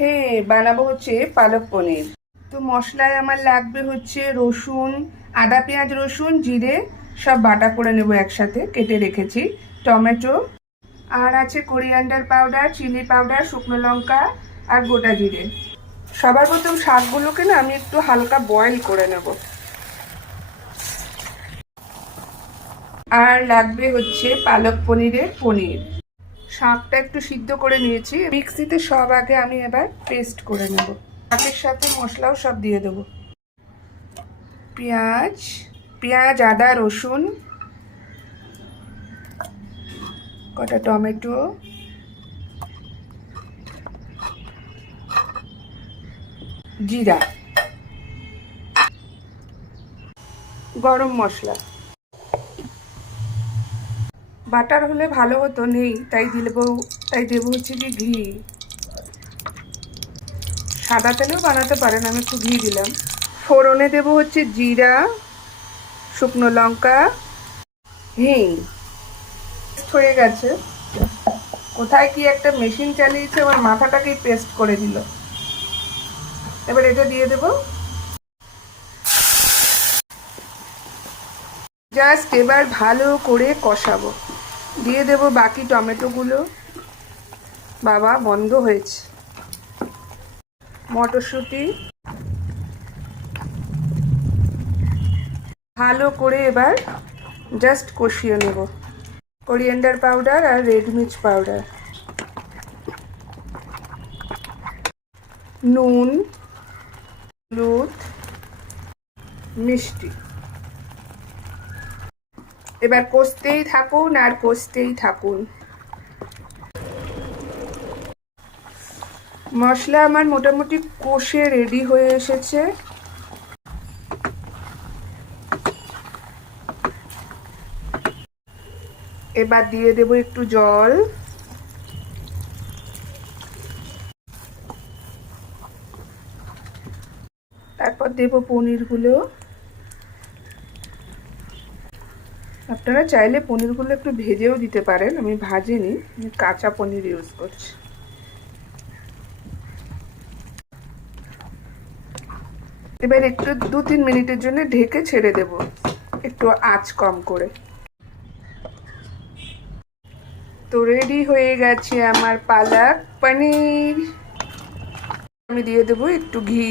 হ্যাঁ, বানাবো হচ্ছে পালক পনির। তো মশলায় আমার লাগবে হচ্ছে রসুন, আদা পেঁয়াজ রসুন জিরে সব বাটা করে নেব, একসাথে কেটে রেখেছি। টমেটো, আর আছে কোরিয়ান্ডার পাউডার, চিলি পাউডার, শুকনো লঙ্কা আর গোটা জিরে। সবার প্রথম শাকগুলোকে না আমি একটু হালকা বয়েল করে নেব। আর লাগবে হচ্ছে পালক পনিরের পনির। শাকটা একটু সিদ্ধ করে নিয়েছি, মিক্সিতে সব আগে আমি এবার পেস্ট করে নেব। শাকের সাথে মশলাও সব দিয়ে দেবো। পেঁয়াজ, আদা রসুন, কটা টমেটো, জিরা, গরম মশলা। বাটার হলে ভালো হতো, নেই তাই দেবো হচ্ছে কি ঘি। সাদা তেলেও বানাতে পারেন, আমি একটু ঘি দিলাম। ফোড়নে দেবো হচ্ছে জিরা, শুকনো লঙ্কা, হিং। হয়ে গেছে। কোথায় কি একটা মেশিন চালিয়েছে, আমার মাথাটাকেই পেস্ট করে দিল। এবার এটা দিয়ে দেবো। জাস্ট এবার ভালো করে কষাবো। দিয়ে দেবো বাকি টমেটোগুলো। বাবা, বন্ধ হয়েছে। মটরশুঁটি, ভালো করে এবার জাস্ট কষিয়ে নেব। কোরিয়ান্ডার পাউডার আর রেড মির্চ পাউডার, নুন, হলুদ, মিষ্টি। এবার কষতেই থাকুন আর কষতেই থাকুন। মশলা আমার মোটামুটি কষে রেডি হয়ে এসেছে। এবার দিয়ে দেব একটু জল। তারপর দেব পনিরগুলো। আপনারা চাইলে পনিরগুলো একটু ভেজেও দিতে পারেন, আমি ভাজিনি, আমি কাঁচা পনির ইউজ করছি। এবার একটু 2-3 মিনিটের জন্য ঢেকে ছেড়ে দেব, একটু আঁচ কম করে। তো রেডি হয়ে গেছে আমার পালক পনির। আমি দিয়ে দেবো একটু ঘি।